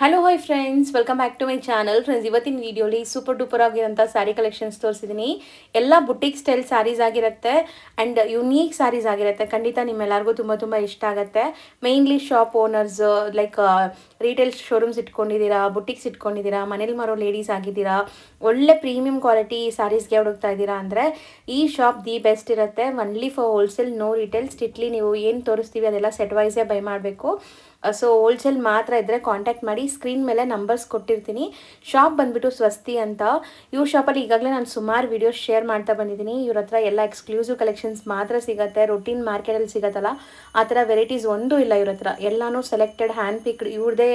Hello hi friends, welcome back to my channel. Friends, ಇವತ್ತಿನ ವಿಡಿಯೋಲಿ super duper ಆಗಿರೋಂಥ sari collections ತೋರಿಸಿದ್ದೀನಿ. ಎಲ್ಲ ಬುಟಿಕ್ ಸ್ಟೈಲ್ ಸ್ಯಾರೀಸ್ ಆಗಿರುತ್ತೆ ಆ್ಯಂಡ್ ಯುನೀಕ್ ಸ್ಯಾರೀಸ್ ಆಗಿರುತ್ತೆ. ಖಂಡಿತ ನಿಮ್ಮೆಲ್ಲರಿಗೂ ತುಂಬ ತುಂಬ ಇಷ್ಟ ಆಗುತ್ತೆ. Mainly shop owners, like retail showrooms ಇಟ್ಕೊಂಡಿದ್ದೀರಾ, ಬುಟಿಕ್ಸ್ ಇಟ್ಕೊಂಡಿದ್ದೀರಾ, ಮನೇಲಿ ಮಾರೋ ಲೇಡೀಸ್ ಆಗಿದ್ದೀರಾ, ಒಳ್ಳೆ ಪ್ರೀಮಿಯಂ ಕ್ವಾಲಿಟಿ ಸ್ಯಾರೀಸ್ಗೆ ಹುಡುಕ್ತಾ ಇದ್ದೀರಾ ಅಂದರೆ ಈ ಶಾಪ್ ದಿ ಬೆಸ್ಟ್ ಇರುತ್ತೆ. Only for wholesale, no retail. Strictly ನೀವು ಏನು ತೋರಿಸ್ತೀವಿ ಅದೆಲ್ಲ ಸೆಟ್ ವೈಸೇ ಬೈ ಮಾಡಬೇಕು. ಸೊ ಹೋಲ್ಸೇಲ್ ಮಾತ್ರ ಇದ್ದರೆ ಕಾಂಟ್ಯಾಕ್ಟ್ ಮಾಡಿ. ಸ್ಕ್ರೀನ್ ಮೇಲೆ ನಂಬರ್ಸ್ ಕೊಟ್ಟಿರ್ತೀನಿ. ಶಾಪ್ ಬಂದುಬಿಟ್ಟು ಸ್ವಸ್ತಿ ಅಂತ. ಇವ್ರ ಶಾಪಲ್ಲಿ ಈಗಾಗಲೇ ನಾನು ಸುಮಾರು ವೀಡಿಯೋಸ್ ಶೇರ್ ಮಾಡ್ತಾ ಬಂದಿದ್ದೀನಿ. ಇವ್ರ ಹತ್ರ ಎಲ್ಲ ಎಕ್ಸ್ಕ್ಲೂಸಿವ್ ಕಲೆಕ್ಷನ್ಸ್ ಮಾತ್ರ ಸಿಗುತ್ತೆ. ರೊಟೀನ್ ಮಾರ್ಕೆಟಲ್ಲಿ ಸಿಗುತ್ತಲ್ಲ ಆ ಥರ ವೆರೈಟೀಸ್ ಒಂದೂ ಇಲ್ಲ ಇವ್ರ ಹತ್ರ. ಎಲ್ಲನೂ ಸೆಲೆಕ್ಟೆಡ್, ಹ್ಯಾಂಡ್ ಪಿಕ್ಡ್, ಇವ್ರದೇ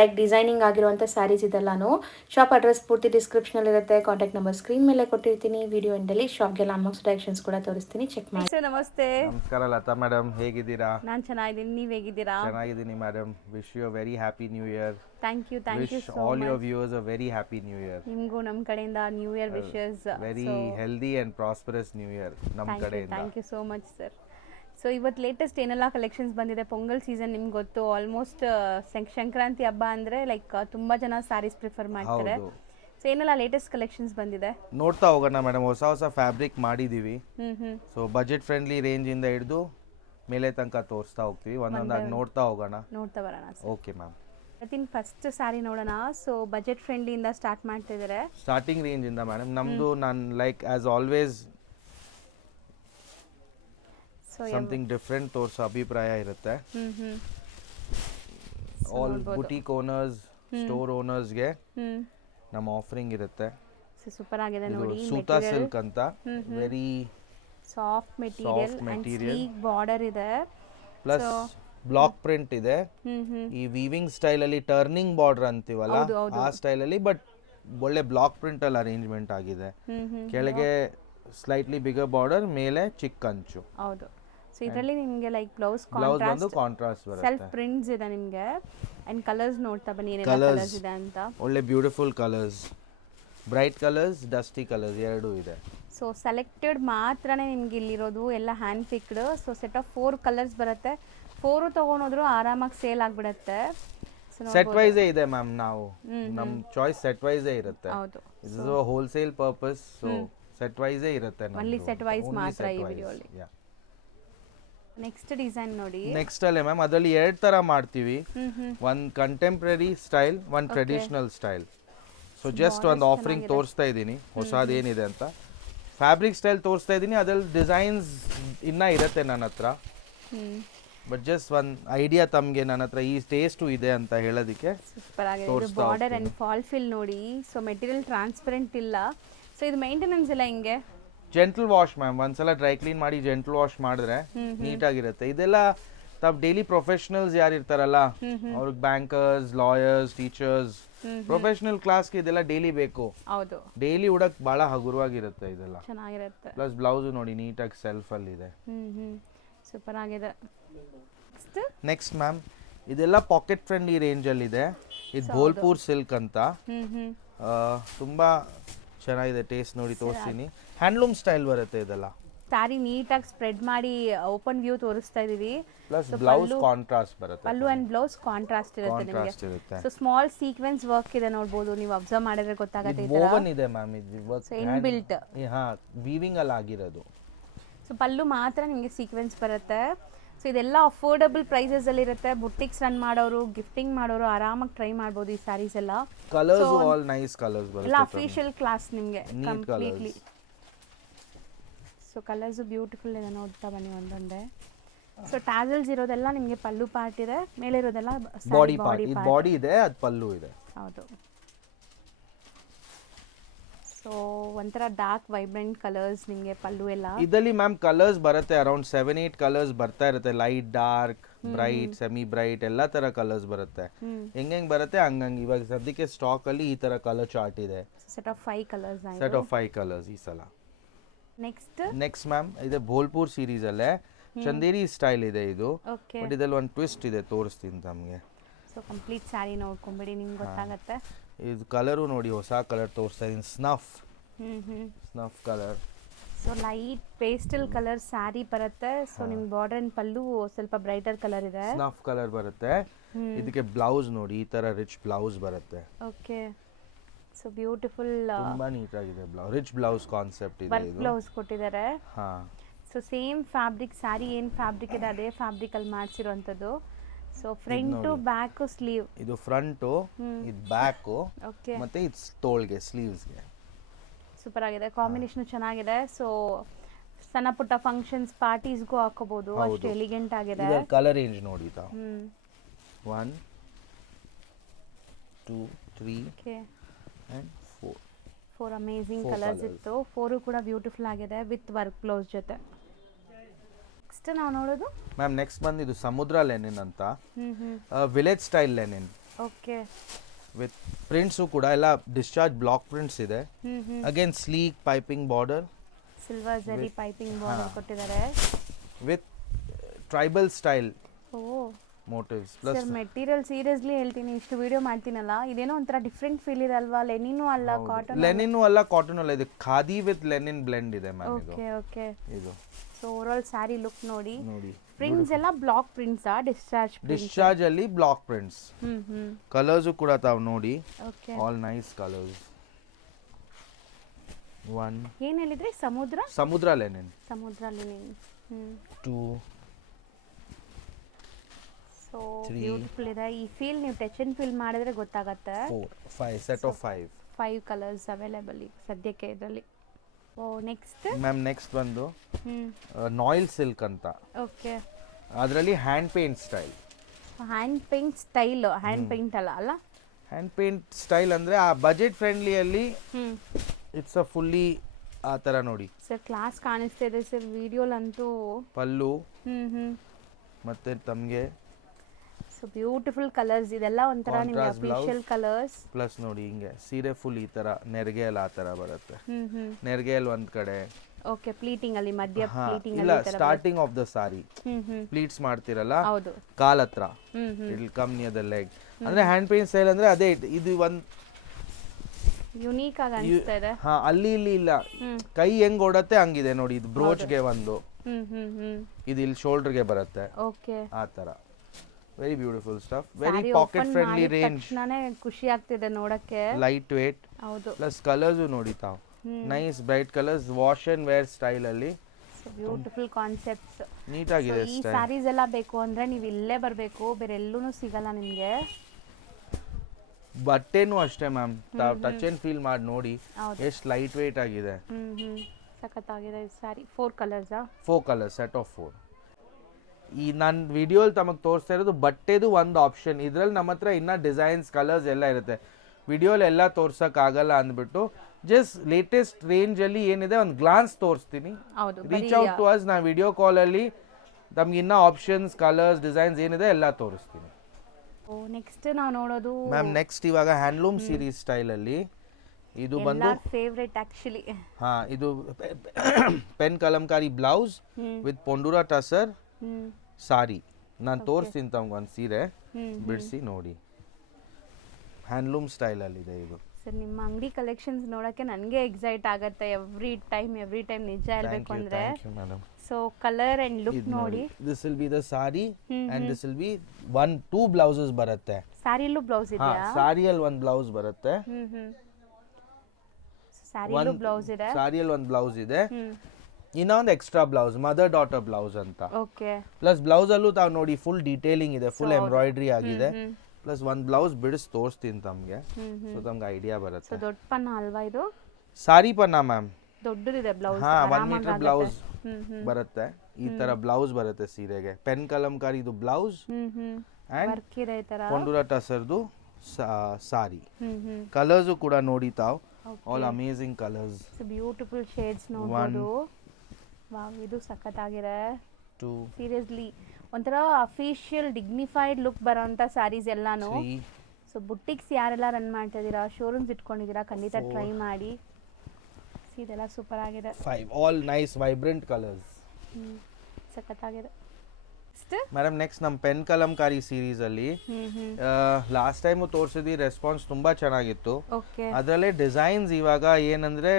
ಲೈಕ್ ಡಿಸೈನಿಂಗ್ ಆಗಿರುವಂಥ ಸ್ಯಾರೀಸ್ ಇದೆಲ್ಲನೂ. ಶಾಪ್ ಅಡ್ರೆಸ್ ಪೂರ್ತಿ ಡಿಸ್ಕ್ರಿಪ್ಷನಲ್ಲಿರುತ್ತೆ. ಕಾಂಟ್ಯಾಕ್ಟ್ ನಂಬರ್ ಸ್ಕ್ರೀನ್ ಮೇಲೆ ಕೊಟ್ಟಿರ್ತೀನಿ. ವಿಡಿಯೋ ಎಂಡಲ್ಲಿ ಶಾಪ್ಗೆಲ್ಲ ಅನ್ಬಾಕ್ಸ್ ಡೈರೆಕ್ಷನ್ಸ್ ಕೂಡ ತೋರಿಸ್ತೀನಿ, ಚೆಕ್ ಮಾಡಿ. ಸರ್ ನಮಸ್ತೆ. ನಮಸ್ಕಾರ ಲತಾ ಮೇಡಮ್, ಹೇಗಿದ್ದೀರಾ? ನಾನು ಚೆನ್ನಾಗಿದ್ದೀನಿ, ನೀವು ಹೇಗಿದ್ದೀರಾ? ಚೆನ್ನಾಗಿದ್ದೀನಿ madam. Wish you very happy new year. Thank you so wish all your viewers a very happy new year. ನಿಮಗೂ ನಮ್ಮ ಕಡೆಯಿಂದ new year wishes. Very healthy and prosperous new year ನಮ್ಮ ಕಡೆಯಿಂದ. Thank you so much sir. So ಇವತ್ತು latest ಏನೆಲ್ಲ collections ಬಂದಿದೆ, Pongal season ನಿಮ್ಗೆ ಗೊತ್ತು. ಆಲ್ಮೋಸ್ಟ್ ಸಂಕ್ರಾಂತಿ ಹಬ್ಬ ಅಂದರೆ ಲೈಕ್ ತುಂಬ ಜನ ಸ್ಯಾರೀಸ್ ಪ್ರಿಫರ್ ಮಾಡ್ತಾರೆ. ಸೊ ಏನೆಲ್ಲ ಲೇಟೆಸ್ಟ್ ಕಲೆಕ್ಷನ್ಸ್ ಬಂದಿದೆ ನೋಡ್ತಾ ಹೋಗೋಣ ಮೇಡಮ್. ಹೊಸ ಹೊಸ ಫ್ಯಾಬ್ರಿಕ್ ಮಾಡಿದ್ದೀವಿ. ಸೊ ಬಜೆಟ್ ಫ್ರೆಂಡ್ಲಿ ರೇಂಜ್ ಇಂದ ಹಿಡಿದು ಮೇಲೆ ತನಕ ತೋರಿಸ್ತಾ ಹೋಗ್ತೀವಿ. ಒಂದೊಂದಾಗಿ ನೋಡ್ತಾ ಹೋಗೋಣ, ನೋಡ್ತಾ ಬರೋಣ. Okay ma'am. ಇವತ್ತಿನ ಫಸ್ಟ್ ಸ್ಯಾರಿ ನೋಡೋಣ. ಸೊ ಬಜೆಟ್ ಫ್ರೆಂಡ್ಲಿಯಿಂದ ಸ್ಟಾರ್ಟ್ ಮಾಡ್ತಾ ಇದ್ದಾರೆ. ಸ್ಟಾರ್ಟಿಂಗ್ ರೇಂಜ್ ಇಂದ ಮೇಡಮ್. ನಮ್ದು ನಾನು like as always something different ತೋರಿಸೋ ಅಭಿಪ್ರಾಯ ಇರುತ್ತೆ. ಆಲ್ ಬುಟಿಕ್ ಓನರ್ಸ್, ಸ್ಟೋರ್ ಓನರ್ಸ್ಗೆ ನಮ್ಮ ಆಫರಿಂಗ್ ಇರುತ್ತೆ. ಸೂಪರ್ ಆಗಿದೆ ನೋಡಿ. ಸೂತಾ ಸಿಲ್ಕ್ ಅಂತ, very soft material and sleek border ಇದೆ, ಪ್ಲಸ್ ಬ್ಲಾಕ್ ಪ್ರಿಂಟ್ ಇದೆ. ಈ ವೀವಿಂಗ್ ಸ್ಟೈಲ್ ಅಲ್ಲಿ ಟರ್ನಿಂಗ್ ಬಾರ್ಡರ್ ಅಂತೀವಲ್ಲ ಆ ಸ್ಟೈಲ್ ಅಲ್ಲಿ, ಬಟ್ ಒಳ್ಳೆ ಬ್ಲಾಕ್ ಪ್ರಿಂಟ್ ಅಲ್ಲಿ ಅರೇಂಜ್ಮೆಂಟ್ ಆಗಿದೆ. ಕೆಳಗೆ ಸ್ಲೈಟ್ಲಿ ಬಿಗರ್ ಬಾರ್ಡರ್, ಮೇಲೆ ಚಿಕ್ಕ ಅಂಚು. ಹೌದು. ಸೊ ಇದರಲ್ಲಿ ನಿಮಗೆ ಲೈಕ್ ಬ್ಲೌಸ್ ಬಂದು ಕಾಂಟ್ರಾಸ್ಟ್ ಬರುತ್ತೆ. ಸೆಲ್ಫ್ ಪ್ರಿಂಟ್ಸ್ ಇದೆ ನಿಮಗೆ. ಅಂಡ್ ಕಲರ್ಸ್ ನೋಡ್ತಾ ಬನ್ನಿ ಏನೆಲ್ಲ ಕಲರ್ಸ್ ಇದೆ ಅಂತ. ಒಳ್ಳೆ beautiful colours, bright colours, dusty colours ಎರಡೂ ಇದೆ. ಸೊ ಸೆಲೆಕ್ಟೆಡ್ ಮಾತ್ರನೇ ನಿಮ್ಗೆ ಇಲ್ಲಿರೋದು, ಎಲ್ಲ handpicked. So set of 4 colours ಬರುತ್ತೆ. 4 ತಗೊಂಡೋದ್ರು ಆರಾಮಾಗಿ ಸೇಲ್ ಆಗಿಬಿಡುತ್ತೆ. ಸೆಟ್ ವೈಸ್ ಇದೆ ಮ್ಯಾಮ್. ನಾವು ನಮ್ಮ ಚಾಯ್ಸ್ ಸೆಟ್ ವೈಸ್ ಇರುತ್ತೆ. ಹೌದು, ಇದು wholesale purpose. So set wise ಇರುತ್ತೆ. ಓನ್ಲಿ ಸೆಟ್ ವೈಸ್ ಮಾತ್ರ ಈ ವಿಡಿಯೋಲಿ. ನೆಕ್ಸ್ಟ್ ಡಿಸೈನ್ ನೋಡಿ. ನೆಕ್ಸ್ಟ್ ಅಲ್ಲೇ ಮ್ಯಾಮ್ ಅದರಲ್ಲಿ 2 ತರ ಮಾಡ್ತೀವಿ. ಒಂದು ಕಂಟೆಂಪ್ರರಿ ಸ್ಟೈಲ್, ಒಂದು ಟ್ರೆಡಿಷನಲ್ ಸ್ಟೈಲ್. ಸೊ ಜಸ್ಟ್ ಒಂದು ಆಫರಿಂಗ್ ತೋರಿಸ್ತಾ ಇದ್ದೀನಿ ಹೊಸದೇನಿದೆ ಅಂತ. ಫ್ಯಾಬ್ರಿಕ್ ಸ್ಟೈಲ್ ತೋರಿಸ್ತಾ ಇದ್ದೀನಿ. ಅದ್ರಲ್ಲಿ ಡಿಸೈನ್ಸ್ ಇನ್ನೂ ಇರುತ್ತೆ ನನ್ನ ಹತ್ರ. ಬಟ್ ಜಸ್ಟ್ ಒಂದು ಐಡಿಯಾ ತಮಗೆ ನನ್ನ ಹತ್ರ ಈ ಟೇಸ್ಟು ಇದೆ ಅಂತ ಹೇಳೋದಕ್ಕೆ. ಸೂಪರ್ ಆಗಿದೆ. ಬಾರ್ಡರ್ ಅಂಡ್ ಫಾಲ್ ಫಿಲ್ ನೋಡಿ. ಸೊ ಮೆಟೀರಿಯಲ್ ಟ್ರಾನ್ಸ್ಪರೆಂಟ್ ಇಲ್ಲ. ಸೊ ಇದು ಮೇಂಟೆನೆನ್ಸ್ ಎಲ್ಲ ಹಿಂಗೆ ಜೆಂಟಲ್ ವಾಶ್ ಮ್ಯಾಮ್. ಒಂದ್ಸಲ ಡ್ರೈ ಕ್ಲೀನ್ ಮಾಡಿ ಜೆಂಟಲ್ ವಾಶ್ ಮಾಡಿದ್ರೆ ನೀಟಾಗಿರುತ್ತೆ. ಇದೆಲ್ಲ ತಾವು ಡೈಲಿ ಪ್ರೊಫೆಷನಲ್ಸ್ ಯಾರು ಇರ್ತಾರಲ್ಲ, ಅವ್ರಿಗೆ ಬ್ಯಾಂಕರ್ಸ್, ಲಾಯರ್ಸ್, ಟೀಚರ್ಸ್, ಪ್ರೊಫೆಷನಲ್ ಕ್ಲಾಸ್ಗೆ ಇದೆಲ್ಲ ಡೈಲಿ ಬೇಕು. ಹೌದು, ಡೈಲಿ ಉಡಕ್ ಬಹಳ ಹಗುರವಾಗಿರುತ್ತೆ ಇದೆಲ್ಲ. ಚೆನ್ನಾಗಿರುತ್ತೆ. ಪ್ಲಸ್ ಬ್ಲೌಸ್ ನೋಡಿ ನೀಟಾಗಿ ಸೆಲ್ಫ್ ಅಲ್ಲಿ ಇದೆ. ಸೂಪರ್ ಆಗಿದೆ. ನೆಕ್ಸ್ಟ್ ಮ್ಯಾಮ್ ಇದೆಲ್ಲ ಪಾಕೆಟ್ ಫ್ರೆಂಡ್ಲಿ ರೇಂಜ್ ಅಲ್ಲಿ ಇದೆ. ಇದು ಬೋಲ್ಪುರ್ ಸಿಲ್ಕ್ ಅಂತ. ತುಂಬಾ ಚೆನ್ನಾಗಿದೆ. ಟೇಸ್ಟ್ ನೋಡಿ ತೋರಿಸ್ತೀನಿ. ಹ್ಯಾಂಡ್ಲೂಮ್ ಸ್ಟೈಲ್ ಬರುತ್ತೆ ಇದೆಲ್ಲ. ಸ್ಯಾರಿ ನೀಟಾಗಿ ಸ್ಪ್ರೆಡ್ ಮಾಡಿ ಓಪನ್ ವ್ಯೂ ತೋರಿಸ್ತಾ ಇದೀವಿ. ಪ್ಲಸ್ ಬ್ಲೌಸ್ ಕಾಂಟ್ರಾಸ್ಟ್ ಬರುತ್ತೆ. ಪಲ್ಲು ಅಂಡ್ ಬ್ಲೌಸ್ ಕಾಂಟ್ರಾಸ್ಟ್ ಇರುತ್ತೆ ನಿಮಗೆ. ಸೊ ಸ್ಮಾಲ್ ಸೀಕ್ವೆನ್ಸ್ ವರ್ಕ್ ಇದೆ ನೋಡಬಹುದು. ನೀವು ಅಬ್ಸರ್ವ್ ಮಾಡಿದ್ರೆ ಗೊತ್ತಾಗುತ್ತೆ. ಓವನ್ ಇದೆ ಮ್ಯಾಮ್. ಇದು ವರ್ಕ್ ಇನ್ ಬಿಲ್ಟ್. ಹಾ, ವೀವಿಂಗ್ ಅಲ್ಲಿ ಆಗಿರೋದು. ಸೊ ಪಲ್ಲು ಮಾತ್ರ ನಿಮಗೆ ಸೀಕ್ವೆನ್ಸ್ ಬರುತ್ತೆ. ಸೊ ಇದೆಲ್ಲ ಅಫೋರ್ಡಬಲ್ ಪ್ರೈಸಸ್ ಅಲ್ಲಿ ಇರುತ್ತೆ. ಬುಟಿಕ್ಸ್ ರನ್ ಮಾಡೋರು, ಗಿಫ್ಟಿಂಗ್ ಮಾಡೋರು ಆರಾಮಾಗಿ ಟ್ರೈ ಮಾಡಬಹುದು ಈ ಸ್ಯಾರೀಸ್ ಎಲ್ಲ. ಕಲರ್ಸ್ ಆಲ್ ನೈಸ್ ಕಲರ್ಸ್ ಬರುತ್ತೆ. ಎಲ್ಲ ಅಫಿಷಿಯಲ್ ಕ್ಲಾಸ್ ನಿಮಗೆ ಕಂಪ್ಲೀಟ್ಲಿ. ಸೊ ಕಲರ್ಸ್ ಬ್ಯೂಟಿಫುಲ್ ಇದೆ, ನೋಡ್ತಾ ಬನ್ನಿ ಒಂದೊಂದೇ. ಸೊ ಟ್ಯಾಸಲ್ಸ್ ಇರೋದೆಲ್ಲ ನಿಮಗೆ ಪಲ್ಲು ಪಾರ್ಟ್ ಇದೆ, ಮೇಲೆ ಇರೋದೆಲ್ಲ ಬಾಡಿ ಪಾರ್ಟ್. ಇದು ಬಾಡಿ ಇದೆ, ಅದು ಪಲ್ಲು ಇದೆ. ಹೌದು. ಸೊ ಒಂಥರ ಡಾರ್ಕ್ ವೈಬ್ರೆಂಟ್ ಕಲರ್ಸ್ ನಿಮಗೆ ಪಲ್ಲು ಎಲ್ಲ. ಇದರಲ್ಲಿ ಮ್ಯಾಮ್ ಕಲರ್ಸ್ ಬರುತ್ತೆ ಅರೌಂಡ್ 7-8 ಕಲರ್ಸ್ ಬರ್ತಾ ಇರುತ್ತೆ. Light, dark, bright, semi bright ಎಲ್ಲ ತರ ಕಲರ್ಸ್ ಬರುತ್ತೆ. ಹೆಂಗ್ ಬರುತ್ತೆ ಹಂಗಂಗೆ. ಇವಾಗ ಸದ್ಯಕ್ಕೆ ಸ್ಟಾಕ್ ಅಲ್ಲಿ ಈ ತರ ಕಲರ್ ಚಾರ್ಟ್ ಇದೆ. Set of 5 colours. Set of 5 colours ಈ ಸಲ. ನೆಕ್ಸ್ಟ್ ಮ್ಯಾಮ್ ಇದೆ ಬೋಲ್ಪುರ್ ಸೀರೀಸ್ ಅಲ್ಲೇ ಚಂದೇರಿ ಸ್ಟೈಲ್ ಇದೆ ಇದು. ಬಟ್ ಇದರಲ್ಲಿ ಒಂದು ಟ್ವಿಸ್ಟ್ ಇದೆ, ತೋರಿಸ್ತೀನಿ ತಮಗೆ. ಸೊ ಕಂಪ್ಲೀಟ್ ಸ್ಯಾರಿ ನೋಡ್ಕೊಂಬಿಡಿ, ನಿಮ್ಗೆ ಗೊತ್ತಾಗುತ್ತೆ. ಇದು ಕಲರು ನೋಡಿ, ಹೊಸ ಕಲರ್ ತೋರಿಸ್ತಾ ಇದೀನಿ. Snuff colour. So light pastel colour sari ಬರುತ್ತೆ. ಸೊ ನಿಮ್ ಬಾರ್ಡರ್ ಅಂಡ್ ಪಲ್ಲು ಸ್ವಲ್ಪ ಬ್ರೈಟರ್ ಕಲರ್ ಇದೆ. ಸ್ನಫ್ ಕಲರ್ ಬರುತ್ತೆ. ಇದಕ್ಕೆ ಬ್ಲೌಸ್ ನೋಡಿ ಈ ತರ ರಿಚ್ ಬ್ಲೌಸ್ ಬರುತ್ತೆ. ಓಕೆ. ಸೊ ಬ್ಯೂಟಿಫುಲ್ ತುಂಬಾ ನೀಟ್ ಆಗಿದೆ ಬ್ಲೌಸ್. ರಿಚ್ ಬ್ಲೌಸ್ ಕಾನ್ಸೆಪ್ಟ್ ಇದೆ. ವರ್ಕ್ ಬ್ಲೌಸ್ ಕೊಟ್ಟಿದ್ದಾರೆ. ಹಾ. ಸೊ ಸೇಮ್ ಫ್ಯಾಬ್ರಿಕ್ ಸ್ಯಾರಿ ಏನ್ ಫ್ಯಾಬ್ರಿಕ್ ಇದೆ ಅದೇ ಫ್ಯಾಬ್ರಿಕ್ ಅಲ್ಲಿ ಮಾಡಿಸಿರುವಂತದ್ದು. So front back sleeve. ಇದು ಫ್ರಂಟ್, ಇದು ಬ್ಯಾಕ್. ಓಕೆ. ಮತ್ತೆ ಇದು ತೋಳ್ಗೆ ಸ್ಲೀವ್ಸ್ ಗೆ. ಸೂಪರ್ ಆಗಿದೆ. ಕಾಂಬಿನೇಷನ್ ಚೆನ್ನಾಗಿದೆ. ಸೊ ಸಣ್ಣ ಪುಟ್ಟ ಫಂಕ್ಷನ್ಸ್ ಪಾರ್ಟೀಸ್ಗೂ ಹಾಕೋಬಹುದು. ಅಷ್ಟು ಎಲಿಗೆಂಟ್ ಆಗಿದೆ. ಇದರ ಕಲರ್ ರೇಂಜ್ ನೋಡಿ ತಾ. 1 2 3 ಓಕೆ and 4. 4 ಅಮೇಜಿಂಗ್ ಕಲರ್ಸ್ ಇತ್ತು. 4 ಕೂಡ ಬ್ಯೂಟಿಫುಲ್ ಆಗಿದೆ ವಿತ್ ವರ್ಕ್ ಬ್ಲೌಸ್ ಜೊತೆ. ನೆಕ್ಸ್ಟ್ ನಾವು ನೋಡೋದು ಮ್ಯಾಮ್ ನೆಕ್ಸ್ಟ್ ಬಂದು ಇದು ಸಮುದ್ರ ಲೆನಿನ್ ಅಂತ. Village style linen. Okay. With prints ಕೂಡ ಎಲ್ಲ ಡಿಸ್ಚಾರ್ಜ್ ಬ್ಲಾಕ್ ಪ್ರಿಂಟ್ಸ್ ಇದೆ. Again sleek piping border. Silver zari piping border ಕೊಟ್ಟಿದ್ದಾರೆ. ವಿತ್ ಟ್ರೈಬಲ್ ಸ್ಟೈಲ್ ಓ motifs. Plus sir material seriously ಹೇಳ್ತೀನಿ, ಇಷ್ಟು ವಿಡಿಯೋ ಮಾಡ್ತೀನಲ್ಲ, ಇದೇನೋ ಒಂಥರ ಡಿಫ್ರೆಂಟ್ ಫೀಲ್ ಇದೆ ಅಲ್ವಾ? ಲೆನಿನು ಅಲ್ಲ, ಕಾಟನ್. ಲೆನಿನ್ ಅಲ್ಲ, ಕಾಟನ್ ಅಲ್ಲ, ಇದು ಖಾದಿ ವಿತ್ ಲೆನಿನ್ ಬ್ಲೆಂಡ್ ಇದೆ ಮ್ಯಾಮ್. Okay okay. ಇದು so over all sari look ನೋಡಿ. ನೋಡಿ ಪ್ರಿಂಟ್ಸ್ ಎಲ್ಲ ಬ್ಲಾಕ್ ಪ್ರಿಂಟ್ಸ್ ಡಿಸ್ಚಾರ್ಜ್ ಅಲ್ಲಿ ಬ್ಲಾಕ್ ಪ್ರಿಂಟ್ಸ್. ಕಲರ್ಸ್ ಕೂಡ ತಾವು ನೋಡಿ. Okay. All nice colours. One ಏನ್ ಹೇಳಿದ್ರಿ? ಸಮುದ್ರ ಲೆನಿನ್. 2 ಸೊ ಬ್ಯೂಟಿಫುಲ್ ಇದೆ. ಈ ಫೀಲ್ ನೀವು ಟಚ್ ಅಂಡ್ ಫೀಲ್ ಮಾಡಿದ್ರೆ ಗೊತ್ತಾಗುತ್ತೆ. 4 5 ಸೆಟ್ ಆಫ್ 5 ಕಲರ್ಸ್ ಅವೈಲೇಬಲ್ ಈಗ ಸದ್ಯಕ್ಕೆ ಇದರಲ್ಲಿ. ಓ ನೆಕ್ಸ್ಟ್ ಮ್ಯಾಮ್ ನೆಕ್ಸ್ಟ್ ಬಂದು ನಾಯಿಲ್ ಸಿಲ್ಕ್ ಅಂತ. ಓಕೆ. ಅದರಲ್ಲಿ hand paint style. Hand paint style, hand paint ಅಲ್ಲ. ಹ್ಯಾಂಡ್ ಪೇಂಟ್ ಸ್ಟೈಲ್ ಅಂದ್ರೆ ಆ ಬಜೆಟ್ ಫ್ರೆಂಡ್ಲಿಯಲ್ಲಿ ಇಟ್ಸ್ ಅ ಫುಲ್ಲಿ ಆ ತರ ನೋಡಿ ಸರ್. ಕ್ಲಾಸ್ ಕಾಣಿಸ್ತಾ ಇದೆ ಸರ್ ವಿಡಿಯೋಲಂತೂ. ಪಲ್ಲು ಮತ್ತೆ ತಮಗೆ ಸೊ ಬ್ಯೂಟಿಫುಲ್ ಕಲರ್ಸ್. ಇದೆಲ್ಲ ಒಂಥರ ನಿಮಗೆ ಅಫಿಷಿಯಲ್ ಕಲರ್ಸ್. ಪ್ಲಸ್ ನೋಡಿ ಹಿಂಗೆ ಸೀರೆ ಫುಲ್ ಈ ತರ ನೆರಿಗೆ ಎಲ್ಲ ಆ ತರ ಬರುತ್ತೆ. ನೆರಿಗೆಯಲ್ಲಿ ಒಂದ್ ಕಡೆ. ಓಕೆ. ಪ್ಲೀಟಿಂಗ್ ಅಲ್ಲಿ ಮಧ್ಯ ಪ್ಲೀಟಿಂಗ್ ಇಲ್ಲ, starting of the sorry pleats ಮಾಡ್ತಿರಲ್ಲ ಹೌದು ಕಾಲ್ ಹತ್ರ. It will come near the leg. ಅಂದ್ರೆ ಹ್ಯಾಂಡ್ ಪೇಂಟ್ ಸ್ಟೈಲ್ ಅಂದ್ರೆ ಅದೇ. ಇದು ಒಂದ್ ಯುನೀಕ್ ಆಗಿ ಅನಿಸ್ತಾ ಇದೆ. ಹಾ, ಅಲ್ಲಿ ಇಲ್ಲಿ ಇಲ್ಲ, ಕೈ ಹೆಂಗ್ ಓಡತ್ತೆ ಹಂಗಿದೆ ನೋಡಿ. ಇದು ಬ್ರೋಚ್ಗೆ ಒಂದು, ಇದು ಇಲ್ಲಿ ಶೋಲ್ಡರ್ಗೆ ಬರುತ್ತೆ. ಓಕೆ. ಆ ತರ very beautiful stuff. Very pocket friendly range. ನಾನೇ ಖುಷಿ ಆಗ್ತಿದೆ ನೋಡಕ್ಕೆ. Light weight. ಹೌದು. ಪ್ಲಸ್ ಕಲರ್ಸ್ ನೋಡಿ ತಾವು. Nice bright colours. Wash and wear style ಅಲ್ಲಿ ಬ್ಯೂಟಿಫುಲ್ ಕಾನ್ಸೆಪ್ಟ್ಸ್. ನೀಟ್ ಆಗಿದೆ. ಈ ಸ್ಯಾರೀಸ್ ಎಲ್ಲ ಬೇಕು ಅಂದ್ರೆ ನೀವು ಇಲ್ಲೇ ಬರಬೇಕು, ಬೇರೆ ಎಲ್ಲೂ ಸಿಗಲ್ಲ ನಿಮಗೆ. ಬಟ್ಟೆನೂ ಅಷ್ಟೇ ಮ್ಯಾಮ್, ತಾವು ಟಚ್ ಅಂಡ್ ಫೀಲ್ ಮಾಡಿ ನೋಡಿ ಎಷ್ಟು ಲೈಟ್ ವೇಟ್ ಆಗಿದೆ. ಸಖತ್ತಾಗಿದೆ ಈ ಸ್ಯಾರಿ. 4 ಕಲರ್ಸಾ? 4 colours, set of 4. ಈ ನಾನು ವಿಡಿಯೋಲಿ ತಮಗೆ ತೋರಿಸ್ತಾ ಇರೋದು ಬಟ್ಟೆದು ಒಂದು ಆಪ್ಷನ್. ಇದ್ರಲ್ಲಿ ನಮ್ಮ ಹತ್ರ ಇನ್ನ ಡಿಸೈನ್ಸ್ ಕಲರ್ಸ್ ಎಲ್ಲ ಇರುತ್ತೆ. ವಿಡಿಯೋಲಿ ಎಲ್ಲ ತೋರ್ಸೋಕ್ಕಾಗಲ್ಲ ಅಂದ್ಬಿಟ್ಟು ಜಸ್ಟ್ ಲೇಟೆಸ್ಟ್ ರೇಂಜ್ ಅಲ್ಲಿ ಏನಿದೆ ಒಂದು ಗ್ಲಾನ್ಸ್ ತೋರಿಸ್ತೀನಿ. Reach out to us. ನಾನು ವಿಡಿಯೋ ಕಾಲಲ್ಲಿ ತಮ್ಗೆ ಇನ್ನ ಆಪ್ಷನ್ಸ್, ಕಲರ್ಸ್, ಡಿಸೈನ್ಸ್ ಏನಿದೆ ಎಲ್ಲ ತೋರಿಸ್ತೀನಿ. ನೆಕ್ಸ್ಟ್ ನಾವು ನೋಡೋದು ಮ್ಯಾಮ್ ನೆಕ್ಸ್ಟ್ ಇವಾಗ ಹ್ಯಾಂಡ್ಲೂಮ್ ಸೀರೀಸ್ ಸ್ಟೈಲ್ ಅಲ್ಲಿ ಇದು ಬಂದು ಫೇವರೇಟ್ ಆಕ್ಚುಲಿ. ಹಾ, ಇದು pen kalamkari blouse with Pondura tussar sari. ನಾನು ತೋರಿಸ್ತೀನಿ ತಮ್ಗೆ ಒಂದು ಸೀರೆ ಬಿಡಿಸಿ ನೋಡಿ. ಹ್ಯಾಂಡ್ಲೂಮ್ ಸ್ಟೈಲ್ ಅಲ್ಲಿ ಇದೆ ಇದು. ಸರ್ ನಿಮ್ಮ ಅಂಗಡಿ ಕಲೆಕ್ಷನ್ಸ್ ನೋಡಕ್ಕೆ ನನಗೆ ಎಕ್ಸೈಟ್ ಆಗುತ್ತೆ ಎವ್ರಿ ಟೈಮ್ ನಿಜ ಹೇಳ್ಬೇಕು ಅಂದ್ರೆ. ಸೊ ಕಲರ್ ಅಂಡ್ ಲುಕ್ ನೋಡಿ. This will be the sorry and this will be 2 blouses ಬರುತ್ತೆ. ಸಾರಿಯಲ್ಲೂ ಬ್ಲೌಸ್ ಇದೆಯಾ? ಸಾರಿಯಲ್ಲಿ ಒಂದು ಬ್ಲೌಸ್ ಬರುತ್ತೆ. ಸಾರಿಯಲ್ಲೂ ಬ್ಲೌಸ್ ಇದೆ. ಸಾರಿಯಲ್ಲಿ ಒಂದು ಬ್ಲೌಸ್ ಇದೆ. ಇನ್ನೊಂದು extra blouse, mother daughter blouse ಅಂತ. ಓಕೆ. ಪ್ಲಸ್ ಬ್ಲೌಸ್ ಅಲ್ಲೂ ತಾವು ನೋಡಿ ಫುಲ್ ಡೀಟೇಲಿಂಗ್ ಇದೆ, ಫುಲ್ ಎಂಬ್ರಾಯ್ಡ್ರಿ ಆಗಿದೆ. ಪ್ಲಸ್ ಒಂದು ಬ್ಲೌಸ್ ಬಿಡಿಸಿ ತೋರಿಸ್ತೀನಿ ತಮಗೆ, ಸೊ ತಮ್ಗೆ ಐಡಿಯಾ ಬರುತ್ತೆ. ದೊಡ್ಡ ಪನ್ನ ಅಲ್ವಾ ಇದು? ಸಾರಿ ಪನ್ನ ಮ್ಯಾಮ್, ದೊಡ್ಡದಿದೆ ಬ್ಲೌಸ್. ಹಾ, 1 ಮೀಟರ್ ಬ್ಲೌಸ್ ಬರುತ್ತೆ. ಈ ತರ ಬ್ಲೌಸ್ ಬರುತ್ತೆ ಸೀರೆಗೆ. ಪೆನ್ ಕಲಂಕಾರಿ ಇದು ಬ್ಲೌಸ್ ಅಂಡ್ ಪೊಂಡೂರಾ ಟಸರ್ದು ಸಾರಿ. ಕಲರ್ಸ್ ಕೂಡ ನೋಡಿ ತಾವು. All amazing colours, beautiful shades ನೋಡಬಹುದು. ವಾವ್, ಇದು ಸಖತ್ತಾಗಿದೆ. ಸೀರಿಯಸ್ಲಿ ಒಂಥರ ಅಫಿಷಿಯಲ್ ಡಿಗ್ನಿಫೈಡ್ ಲುಕ್ ಬರೋಂಥ ಸ್ಯಾರೀಸ್ ಎಲ್ಲಾನು. ಸೊ ಬುಟ್ಟಿಕ್ಸ್ ಯಾರೆಲ್ಲ ರನ್ ಮಾಡ್ತಾ ಇದ್ದೀರಾ, ಶೋರೂಮ್ಸ್ ಇಟ್ಕೊಂಡಿದ್ದೀರಾ, ಖಂಡಿತ ಟ್ರೈ ಮಾಡಿ. ಇದೆಲ್ಲ ಸೂಪರ್ ಆಗಿದೆ. 5 ಆಲ್ ನೈಸ್ ವೈಬ್ರೆಂಟ್ ಕಲರ್ಸ್. ಸಖತ್ತಾಗಿದೆ. ಮೇಡಮ್ ನೆಕ್ಸ್ಟ್ ನಮ್ಮ ಪೆನ್ ಕಲಂಕಾರಿ ಸೀರೀಸ್ ಅಲ್ಲಿ ಲಾಸ್ಟ್ ಟೈಮ್ ತೋರಿಸಿದ್ವಿ, ರೆಸ್ಪಾನ್ಸ್ ತುಂಬಾ ಚೆನ್ನಾಗಿತ್ತು. ಅದರಲ್ಲೇ ಡಿಸೈನ್ಸ್ ಇವಾಗ ಏನಂದ್ರೆ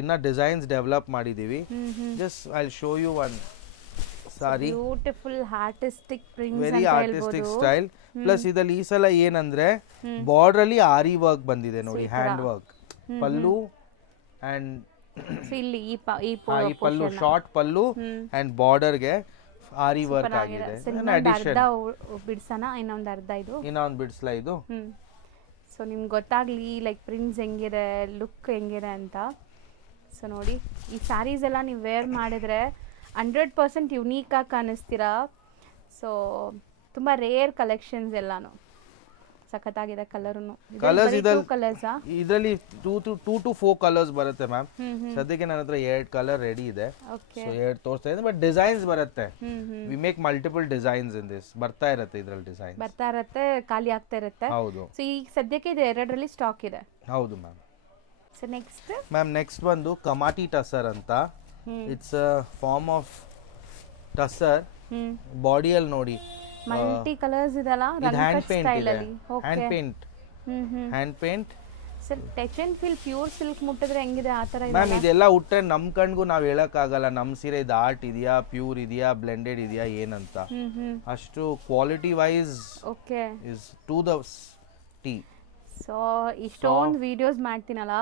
ಇನ್ನ ಡಿಸೈನ್ಸ್ ಡೆವಲಪ್ ಮಾಡಿದೀವಿ. Just I show you one sari, beautiful artistic prints very ಅಂತ ಆರ್ಟಿಸ್ಟಿಕ್ ಹೇಳ್ಬೋದು. ಸ್ಟೈಲ್. ಪ್ಲಸ್ ಇದ್ರಲ್ಲಿ ಈ ಸಲ ಏನಂದ್ರೆ ಬಾರ್ಡರ್ ಅಲ್ಲಿ ಆರಿ ವರ್ಕ್ ಬಂದಿದೆ ನೋಡಿ, hand work. Pallu and so ಇಲ್ಲಿ ಈ ಈ ಪಲ್ಲು ಶಾರ್ಟ್ ಪಲ್ಲು ಅಂಡ್ ಬಾರ್ಡರ್ಗೆ ಆರಿ ವರ್ಕ್ ಆಗಿದೆ. ಅರ್ಧ ಬಿಡ್ಸೋಣ, ಇನ್ನೊಂದು ಅರ್ಧ ಇದು ಇನ್ನೊಂದು ಬಿಡಿಸ್ಲಾ ಇದು. ಸೊ ನಿಮ್ಗೆ ಗೊತ್ತಾಗ್ಲಿ ಲೈಕ್ ಪ್ರಿಂಟ್ಸ್ ಹೆಂಗಿದೆ, ಲುಕ್ ಹೆಂಗಿದೆ ಅಂತ. ಸೊ ನೋಡಿ, ಈ ಸ್ಯಾರೀಸ್ ಎಲ್ಲ ನೀವು ವೇರ್ ಮಾಡಿದ್ರೆ 100% ಯುನೀಕಾಗಿ ಕಾಣಿಸ್ತೀರಾ. ಸೊ ತುಂಬ ರೇರ್ ಕಲೆಕ್ಷನ್ಸ್ ಎಲ್ಲಾನು ಸಖತ್ತಾಗಿದೆ. ಕಲರ್ನು ಕಲರ್ಸ್ ಕಲರ್ಸಾ ಇದರಲ್ಲಿ 2 to 4 ಕಲರ್ಸ್ ಬರುತ್ತೆ ಮ್ಯಾಮ್. ಸದ್ಯಕ್ಕೆ ನನ್ನ ಹತ್ರ 2 ಕಲರ್ ರೆಡಿ ಇದೆ. ಓಕೆ. ಸೊ 2 ತೋರಿಸ್ತಾ ಇದೆ, ಬಟ್ ಡಿಸೈನ್ಸ್ ಬರುತ್ತೆ. We make multiple designs in this. ಬರ್ತಾ ಇರುತ್ತೆ ಇದರಲ್ಲಿ ಡಿಸೈನ್, ಬರ್ತಾ ಇರುತ್ತೆ, ಖಾಲಿ ಆಗ್ತಾ ಇರುತ್ತೆ. ಹೌದು. ಸೊ ಈಗ ಸದ್ಯಕ್ಕೆ ಇದು 2ರಲ್ಲಿ ಸ್ಟಾಕ್ ಇದೆ. ಹೌದು ma'am. So next ma'am next Kamati ಕಮಾಟಿ ಟಸರ್ ಅಂತ. It's a form of tussar. ಬಾಡಿಯಲ್ಲಿ ನೋಡಿ ಮಲ್ಟಿ ಕಲರ್ಸ್ ಇದಲ್ಲ, ಹ್ಯಾಂಡ್ ಪೇಂಟ್ ಸ್ಟೈಲ್ ಇದೆ. ಅಲ್ಲಿ. Hand paint, hand paint. Sir touch and feel pure silk ಮುಟ್ಟಿದ್ರೆ ಹೆಂಗಿದೆ ಆ ತರ ಇದೆ. ಮ್ಯಾಮ್ ಇದೆಲ್ಲ ಉಟ್ರೆ ನಮ್ ಕಣ್ಗೂ ನಾವ್ ಹೇಳಕ್ಕಾಗಲ್ಲ ನಮ್ ಸೀರೆ ಇದು ಆರ್ಟ್ ಇದೆಯಾ, ಪ್ಯೂರ್ ಇದೆಯಾ, ಬ್ಲೆಂಡೆಡ್ ಇದೆಯಾ ಏನಂತ. ಅಷ್ಟು quality wise okay is to the T. So ಇಷ್ಟೊಂದು ವಿಡಿಯೋಸ್ ಮಾಡ್ತೀನಲ್ಲ,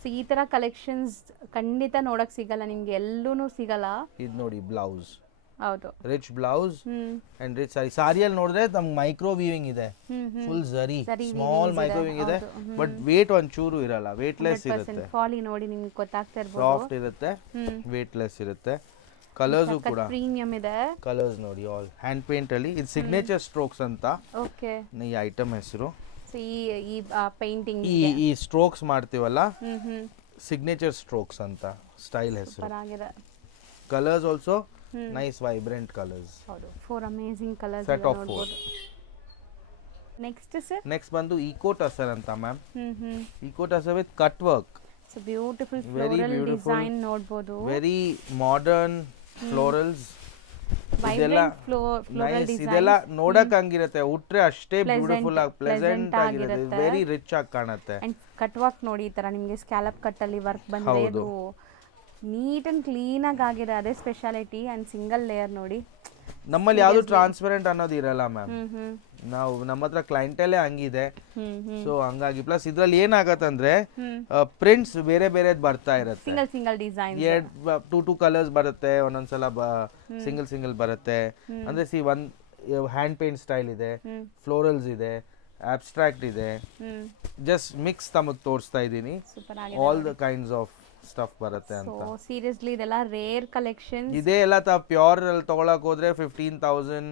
ಸೊ ಈ ತರ ಕಲೆಕ್ಷನ್ಸ್ ಖಂಡಿತ ನೋಡಕ್ ಸಿಗಲ್ಲ ನಿಮ್ಗೆ, ಎಲ್ಲೂ ಸಿಗಲ್ಲ. ಇದು ನೋಡಿ ಬ್ಲೌಸ್, ಹೌದು. ರಿಚ್ ಬ್ಲೌಸ್ ಅಂಡ್ ರಿಚ್ ಸಾರಿ. ಸಾರಿಯಲ್ಲಿ ನೋಡಿದ್ರೆ ನಮ್ಗೆ ಮೈಕ್ರೋ ವೀವಿಂಗ್ ಇದೆ, ಫುಲ್ ಝರಿ ಸ್ಮಾಲ್ ಮೈಕ್ರೋ ವೀವಿಂಗ್ ಇದೆ. ಬಟ್ ವೇಟ್ ಒಂಚೂರು ಇರಲ್ಲ, ವೇಟ್ಲೆಸ್ ಇರುತ್ತೆ. ಫಾಲಿ ನೋಡಿ ನಿಮ್ಗೆ ಗೊತ್ತಾಗ್ತಾ ಇರ್ಬೋದು, ಸಾಫ್ಟ್ ಇರುತ್ತೆ, ವೇಟ್ಲೆಸ್ ಇರುತ್ತೆ. ಕಲರ್ಸ್ ಕೂಡ ಪ್ರೀಮಿಯಂ ಇದೆ. ಕಲರ್ಸ್ ನೋಡಿ ಆಲ್ ಹ್ಯಾಂಡ್ ಪೇಂಟ್ ಅಲ್ಲಿ. ಇದು ಸಿಗ್ನೇಚರ್ ಸ್ಟ್ರೋಕ್ಸ್ ಅಂತ ಓಕೆ. ಈ ಐಟಮ್ ಹೆಸರು. ಸೊ ಈ ಪೇಂಟಿಂಗ್ ಈ ಸ್ಟ್ರೋಕ್ಸ್ ಮಾಡ್ತೀವಲ್ಲ, ಸಿಗ್ನೇಚರ್ ಸ್ಟ್ರೋಕ್ಸ್ ಅಂತ ಸ್ಟೈಲ್ ಹೆಸರು. ಆಗಿದೆ. Colours also nice vibrant colours. ಹೌದು, 4 amazing colours set of 4. Next sir next ಬಂದು ಈಕೋ ಟಸರ್ ಅಂತ ma'am. Eco tussar with cut work. So beautiful floral design ನೋಡಬಹುದು. Very modern florals. ಇದೆಲ್ಲ ನೈಸ್, ಇದೆಲ್ಲ ನೋಡಕ್ ಹಂಗಿರುತ್ತೆ, ಉಟ್ರೆ ಅಷ್ಟೇ ಬ್ಯೂಟಿಫುಲ್ ಆಗಿ ಪ್ಲೆಸೆಂಟ್ ಆಗಿರುತ್ತೆ, ವೆರಿ ರಿಚ್ ಆಗಿ ಕಾಣುತ್ತೆ. ಅಂಡ್ ಕಟ್ ವರ್ಕ್ ನೋಡಿ, ಈ ತರ ನಿಮಗೆ ಸ್ಕ್ಯಾಲಪ್ ಕಟ್ ಅಲ್ಲಿ ವರ್ಕ್ ಬಂದಿದೆ. ಇದು ನೀಟ್ ಅಂಡ್ ಕ್ಲೀನ್ ಆಗಿ ಆಗಿದೆ, ಅದೇ ಸ್ಪೆಷಾಲಿಟಿ. ಅಂಡ್ ಸಿಂಗಲ್ ಲೇಯರ್ ನೋಡಿ. ನಮ್ಮಲ್ಲಿ ಯಾವ್ದು ಟ್ರಾನ್ಸ್ಪರೆಂಟ್ ಅನ್ನೋದು ಇರಲ್ಲ ಮ್ಯಾಮ್. ನಾವು ನಮ್ಮ ಹತ್ರ ಕ್ಲೈಂಟಲ್ಲೇ ಹಂಗಿದೆ. ಸೊ ಹಂಗಾಗಿ ಪ್ಲಸ್ ಇದ್ರಲ್ಲಿ ಏನಾಗತ್ತಂದ್ರೆ ಪ್ರಿಂಟ್ಸ್ ಬೇರೆ ಬೇರೆ ಬರ್ತಾ ಇರುತ್ತೆ. ಸಿಂಗಲ್ ಡಿಸೈನ್ 2 ಕಲರ್ಸ್ ಬರುತ್ತೆ, ಒಂದೊಂದ್ಸಲ ಸಿಂಗಲ್ ಬರುತ್ತೆ. ಅಂದ್ರೆ ಒಂದ್ ಹ್ಯಾಂಡ್ ಪೇಂಟ್ ಸ್ಟೈಲ್ ಇದೆ, ಫ್ಲೋರಲ್ಸ್ ಇದೆ, ಅಬ್ಸ್ಟ್ರಾಕ್ಟ್ ಇದೆ. ಜಸ್ಟ್ ಮಿಕ್ಸ್ ತಮಗ್ ತೋರಿಸ್ತಾ ಇದ್ದೀನಿ, all the kinds of stuff ಬರುತ್ತೆ ಅಂತ. ಸೀರಿಯಸ್ಲಿ ಇದೆಲ್ಲ ರೇರ್ ಕಲೆಕ್ಷನ್. ಇದೇ ಎಲ್ಲ ಪ್ಯೂರ್ ಅಲ್ಲಿ ತಗೊಳಕ್ ಹೋದ್ರೆ 15,000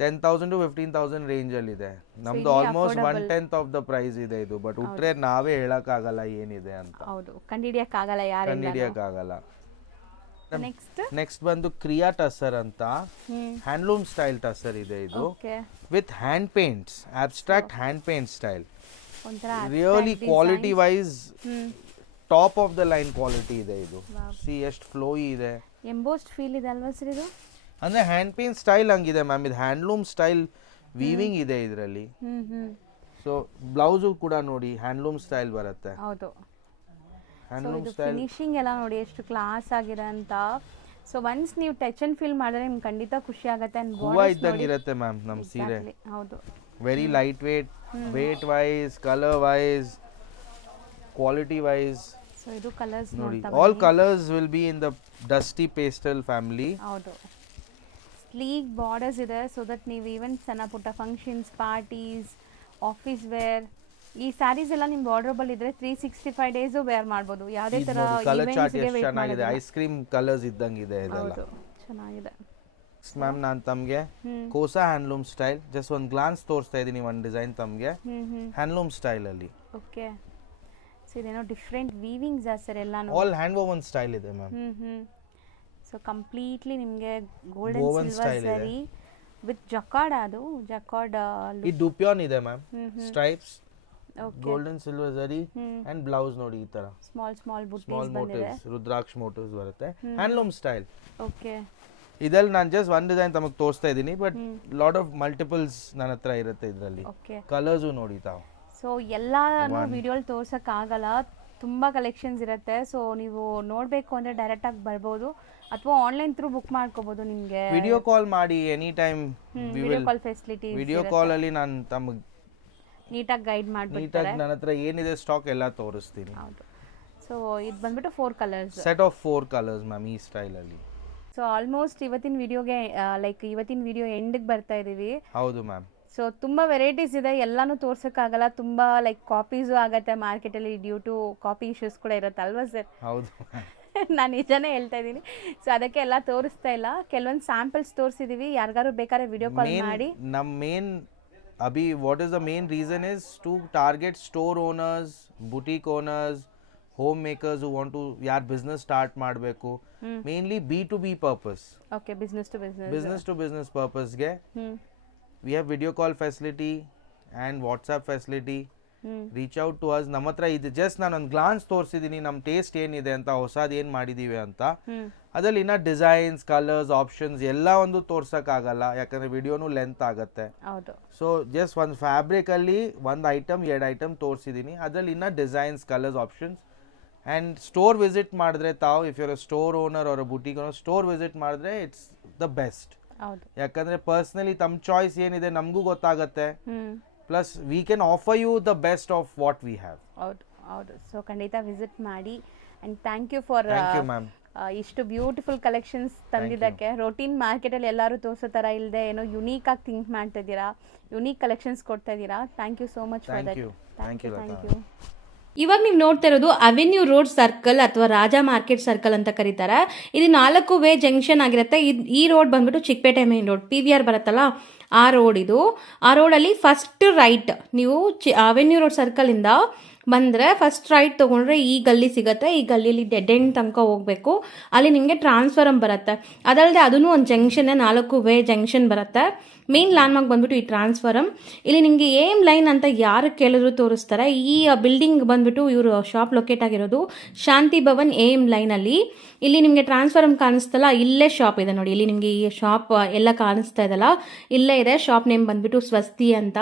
10,000 to 15,000 ರೇಂಜ್ ಅಲ್ಲಿ ಇದೆ. ನಮ್ದು ಆಲ್ಮೋಸ್ಟ್ 1/10 ಆಫ್ ದ ಪ್ರೈಸ್ ಇದೆ ಇದು. ಬಟ್ ಉಟ್ರೆ ನಾವೇ ಹೇಳಕ್ ಆಗಲ್ಲ ಏನಿದೆ ಅಂತ. ಹೌದು, ಕಂಡಿಡಿಯಕ್ ಆಗಲ್ಲ, ಕಂಡಿಡಿಯಕ್ ಆಗಲ್ಲ. ನೆಕ್ಸ್ಟ್ ಬಂದು ಕ್ರಿಯಾ ಟಸರ್ ಅಂತ, ಹ್ಯಾಂಡ್ಲೂಮ್ ಸ್ಟೈಲ್ ಟಸರ್ ಇದೆ ಇದು, with hand paints, abstract hand paint style. Really quality wise top of the line quality ಇದೆ ಇದು. ಸಿ ಎಷ್ಟು ಫ್ಲೋಯಿ ಇದೆ, ಎಂಬೋಸ್ಡ್ ಫೀಲ್ ಇದೆ ಅಲ್ವಾ ಸರ್ ಇದು? ಅಂದ್ರೆ ಹ್ಯಾಂಡ್ ಪೇಂಟ್ ಸ್ಟೈಲ್ ಹಂಗಿದೆ ಮ್ಯಾಮ್. ಇದು ಹ್ಯಾಂಡ್ಲೂಮ್ ಸ್ಟೈಲ್ ವೀವಿಂಗ್ ಇದೆ ಇದರಲ್ಲಿ. ಸೊ ಬ್ಲೌಸು ಕೂಡ ನೋಡಿ ಹ್ಯಾಂಡ್ಲೂಮ್ ಸ್ಟೈಲ್ ಬರುತ್ತೆ. ಹೌದು, ಹ್ಯಾಂಡ್ಲೂಮ್ ಸ್ಟೈಲ್ ಫಿನಿಶಿಂಗ್ ಎಲ್ಲ ನೋಡಿ ಎಷ್ಟು ಕ್ಲಾಸ್ ಆಗಿದೆ ಅಂತ. ಸೊ ಒನ್ಸ್ ನೀವು ಟಚ್ ಅಂಡ್ ಫೀಲ್ ಮಾಡಿದ್ರೆ ನಿಮ್ಗೆ ಖಂಡಿತ ಖುಷಿ ಆಗುತ್ತೆ. ಹೂವ ಇದ್ದಂಗೆ ಇರುತ್ತೆ ಮ್ಯಾಮ್ ನಮ್ಮ ಸೀರೆ. ಹೌದು, very light weight, weight wise, colour wise, quality wise. So ಇದು ಕಲರ್ಸ್ ನೋಡಿ, all colours will be in the dusty pastel family. ಹೌದು, ಸ್ಲೀಕ್ ಬಾರ್ಡರ್ಸ್ ಇದೆ, ಸೊ ದಟ್ ನೀವು ಈವನ್ ಸಣ್ಣ ಪುಟ್ಟ ಫಂಕ್ಷನ್ಸ್, ಪಾರ್ಟೀಸ್, ಆಫೀಸ್ ವೇರ್, ಈ ಸ್ಯಾರೀಸ್ ಎಲ್ಲ ನಿಮ್ ವಾರ್ಡ್ರೋಬಲ್ ಇದ್ರೆ 365 ಡೇಸ್ ವೇರ್ ಮಾಡಬಹುದು. ಯಾವುದೇ ತರ ಕಲರ್ ಚಾರ್ಟ್ ಎಷ್ಟು ಚೆನ್ನಾಗಿದೆ, ಐಸ್ ಕ್ರೀಮ್ ಕಲರ್ಸ್ ಇದ್ದಂಗೆ ಇದೆ ಇದೆಲ್ಲ. ಹೌದು, ಚೆನ್ನಾಗಿದೆ. ಮ್ಯಾಮ್ ನಾನು ತಮಗೆ ಕೋಸಾ ಹ್ಯಾಂಡ್ಲೂಮ್ ಸ್ಟೈಲ್ ಜಸ್ಟ್ ಒಂದು ಗ್ಲಾನ್ಸ್ ತೋರಿಸ್ತಾ ಇದ್ದೀನಿ. ಒಂದು ಡಿಸೈನ್ ತಮಗೆ ಹ್ಯಾಂಡ್ಲೂಮ್ ಸ್ಟೈಲ್ ಅಲ್ಲಿ. ಓಕೆ, ಸೊ ಇದೇನೋ ಡಿಫರೆಂಟ್ ವೀವಿಂಗ್ಸ್ ಸರ್ ಎಲ್ಲಾನು. ಆಲ್ ಹ್ಯಾಂಡ್ ವೋವನ್ ಸ್ಟೈಲ್ ಇದೆ ಮ್ಯಾಮ್. ಸೊ ಕಂಪ್ಲೀಟ್ಲಿ ನಿಮಗೆ ಗೋಲ್ಡನ್ ಸಿಲ್ವರ್ ಸರಿ ವಿತ್ ಜಕಾರ್ಡ್, ಅದು ಜಕಾರ್ಡ್ ಈ ಡುಪಿಯಾನ್ ಇದೆ ಮ್ಯಾಮ್, ಸ್ಟ್ರೈಪ್ಸ್, ಗೋಲ್ಡನ್ ಸಿಲ್ವರ್ ಸರಿ ಅಂಡ್ ಬ್ಲೌಸ್ ನೋಡಿ ಈ ತರ ಸ್ಮಾಲ್ ಸ್ಮಾಲ್ ಮೋಟಿವ್ಸ್, ರುದ್ರಾಕ್ಷ ಮೋಟಿವ್ಸ್ ಬರುತ್ತೆ. Handloom style. ಓಕೆ, ಇದ್ರಲ್ಲಿ ನಾನು ಜಸ್ಟ್ ಒನ್ ಡಿಸೈನ್ ತಮಗೆ ತೋರಿಸ್ತಾ ಇದ್ದೀನಿ, ಬಟ್ ಲಾಟ್ ಆಫ್ ಮಲ್ಟಿಪಲ್ಸ್ ನನ್ನ ಹತ್ರ ಇರುತ್ತೆ ಇದರಲ್ಲಿ. ಕಲರ್ಸು ನೋಡಿ ತಾವು. ಸೊ ಎಲ್ಲಾನು ವಿಡಿಯೋಲ್ ತೋರ್ಸಕ್ ಆಗಲ್ಲ, ತುಂಬ ಕಲೆಕ್ಷನ್ಸ್ ಇರುತ್ತೆ. ಸೊ ನೀವು ನೋಡಬೇಕು ಅಂದರೆ ಡೈರೆಕ್ಟಾಗಿ ಬರ್ಬೋದು ಅಥವಾ ಆನ್ಲೈನ್ ಥ್ರೂ ಬುಕ್ ಮಾಡ್ಕೋಬೋದು. ನಿಮಗೆ ವಿಡಿಯೋ ಕಾಲ್ ಮಾಡಿ any time video call facility, video call ಅಲ್ಲಿ ನಾನು ತಮಗೆ ನೀಟಾಗಿ ಗೈಡ್ ಮಾಡಿಬಿಡ್ತಾರೆ. ನೀಟಾಗಿ ನನ್ನ ಹತ್ರ ಏನಿದೆ ಸ್ಟಾಕ್ ಎಲ್ಲ ತೋರಿಸ್ತೀನಿ. ಹೌದು. ಸೊ ಇದು ಬಂದ್ಬಿಟ್ಟು 4 colours, set of 4 colours ma'am ಈ ಸ್ಟೈಲಲ್ಲಿ. ಸೊ ಆಲ್ಮೋಸ್ಟ್ ಇವತ್ತಿನ ವಿಡಿಯೋಗೆ ಇವತ್ತಿನ ವಿಡಿಯೋ ಎಂಡಿಗೆ ಬರ್ತಾ ಇದ್ದೀವಿ. ಹೌದು ಮ್ಯಾಮ್. ಸೊ ತುಂಬ ವೆರೈಟೀಸ್ ಇದೆ, ಎಲ್ಲನೂ ತೋರ್ಸೋಕ್ಕಾಗಲ್ಲ, ತುಂಬ ಕಾಪೀಸು ಆಗುತ್ತೆ ಮಾರ್ಕೆಟಲ್ಲಿ ಡ್ಯೂ ಟು ಕಾಪಿ ಇಶ್ಯೂಸ್ ಕೂಡ ಇರುತ್ತೆ ಅಲ್ವಾ ಸರ್? ಹೌದು. ನಾನು ನಿಜನೇ ಹೇಳ್ತಾ ಇದ್ದೀನಿ. ಸೊ ಅದಕ್ಕೆ ಎಲ್ಲ ತೋರಿಸ್ತಾ ಇಲ್ಲ, ಕೆಲವೊಂದು ಸ್ಯಾಂಪಲ್ಸ್ ತೋರಿಸಿದೀವಿ. ಯಾರಿಗಾರು ಬೇಕಾದ್ರೆ ವಿಡಿಯೋ ಕಾಲ್ ಮಾಡಿ. ನಮ್ಮ main what is the main reason is to target store owners, boutique owners, homemakers who want to business start ಮಾಡಬೇಕು. mainly B2B purpose. Okay, business to business purpose ಗೆ we have video call facility and WhatsApp facility. reach out to us. ನಮ್ಮ ಹತ್ರ ಇದು just ನಾನು ಒಂದು glance ತೋರಿಸಿದ್ದೀನಿ ನಮ್ಮ taste ಏನಿದೆ ಅಂತ, ಹೊಸದು ಏನು ಮಾಡಿದ್ದೀವಿ ಅಂತ. ಅದರಲ್ಲಿ ಇನ್ನ ಡಿಸೈನ್ಸ್, ಕಲರ್ಸ್, ಆಪ್ಷನ್ಸ್ ಎಲ್ಲ ಒಂದು ತೋರ್ಸೋಕ್ಕಾಗಲ್ಲ, ಯಾಕಂದರೆ ವಿಡಿಯೋನು ಲೆಂತ್ ಆಗುತ್ತೆ. ಸೊ ಜಸ್ಟ್ ಒಂದು ಫ್ಯಾಬ್ರಿಕಲ್ಲಿ ಒಂದು ಐಟಮ್ 2 ಐಟಮ್ ತೋರಿಸಿದ್ದೀನಿ. ಅದರಲ್ಲಿ ಇನ್ನ designs, colours, options. And store visit ಮಾಡಿದ್ರೆ ತಾವು, if you're a store owner or a boutique owner, store visit ಮಾಡಿದ್ರೆ ಇಟ್ಸ್ ದ ಬೆಸ್ಟ್. ಯಾಕಂದರೆ ಪರ್ಸ್ನಲಿ ತಮ್ಮ ಚಾಯ್ಸ್ ಏನಿದೆ ನಮಗೂ ಗೊತ್ತಾಗುತ್ತೆ. Plus we can offer you the best of what we have. ಹೌದು. So ಖಂಡಿತ ವಿಸಿಟ್ ಮಾಡಿ. And thank you for ma'am ಇಷ್ಟು ಬ್ಯೂಟಿಫುಲ್ ಕಲೆಕ್ಷನ್ಸ್ ತಂದಿದ್ದಕ್ಕೆ. ರೋಟೀನ್ ಮಾರ್ಕೆಟಲ್ಲಿ ಎಲ್ಲರೂ ತೋರಿಸೋ ಥರ ಇಲ್ಲದೆ ಏನೋ ಯುನೀಕ್ ಆಗಿ ಥಿಂಕ್ ಮಾಡ್ತಾ ಇದ್ದೀರಾ, ಯುನೀಕ್ ಕಲೆಕ್ಷನ್ಸ್ ಕೊಡ್ತಾ ಇದ್ದೀರಾ. Thank you so much for that. Thank you. ಇವಾಗ ನೀವು ನೋಡ್ತಾ ಇರೋದು ಅವೆನ್ಯೂ ರೋಡ್ ಸರ್ಕಲ್ ಅಥವಾ ರಾಜ ಮಾರ್ಕೆಟ್ ಸರ್ಕಲ್ ಅಂತ ಕರೀತಾರೆ. ಇದು 4 ವೇ ಜಂಕ್ಷನ್ ಆಗಿರುತ್ತೆ. ಈ ರೋಡ್ ಬಂದ್ಬಿಟ್ಟು ಚಿಕ್ಕಪೇಟೆ ಮೇನ್ ರೋಡ್, PVR ಬರುತ್ತಲ್ಲ ಆ ರೋಡ್ ಇದು. ಆ ರೋಡಲ್ಲಿ ಫಸ್ಟ್ ರೈಟ್ ನೀವು ಅವೆನ್ಯೂ ರೋಡ್ ಸರ್ಕಲಿಂದ ಬಂದರೆ ಫಸ್ಟ್ ರೈಟ್ ತೊಗೊಂಡ್ರೆ ಈ ಗಲ್ಲಿ ಸಿಗುತ್ತೆ. ಈ ಗಲ್ಲಿಯಲ್ಲಿ ಡೆಡ್ ಎಂಡ್ ತನಕ ಹೋಗಬೇಕು. ಅಲ್ಲಿ ನಿಮಗೆ ಟ್ರಾನ್ಸ್ಫಾರಮ್ ಬರುತ್ತೆ. ಅದಲ್ಲದೆ ಅದೂ ಒಂದು ಜಂಕ್ಷನ್, 4 ವೇ ಜಂಕ್ಷನ್ ಬರುತ್ತೆ. ಮೇನ್ ಲ್ಯಾಂಡ್ಮಾರ್ಕ್ ಬಂದ್ಬಿಟ್ಟು ಈ ಟ್ರಾನ್ಸ್ಫಾರಮ್. ಇಲ್ಲಿ ನಿಮಗೆ AM ಲೈನ್ ಅಂತ ಯಾರು ಕೇಳಿದ್ರು ತೋರಿಸ್ತಾರೆ. ಈ ಬಿಲ್ಡಿಂಗ್ ಬಂದ್ಬಿಟ್ಟು ಇವರು ಶಾಪ್ ಲೊಕೇಟ್ ಆಗಿರೋದು ಶಾಂತಿ ಭವನ್ AM ಲೈನಲ್ಲಿ. ಇಲ್ಲಿ ನಿಮಗೆ ಟ್ರಾನ್ಸ್ಫಾರಮ್ ಕಾಣಿಸ್ತಲ್ಲ, ಇಲ್ಲೇ ಶಾಪ್ ಇದೆ ನೋಡಿ. ಇಲ್ಲಿ ನಿಮಗೆ ಈ ಶಾಪ್ ಎಲ್ಲ ಕಾಣಿಸ್ತಾ ಇದಲ್ಲ, ಇಲ್ಲೇ ಇದೆ. ಶಾಪ್ ನೇಮ್ ಬಂದ್ಬಿಟ್ಟು ಸ್ವಸ್ತಿ ಅಂತ.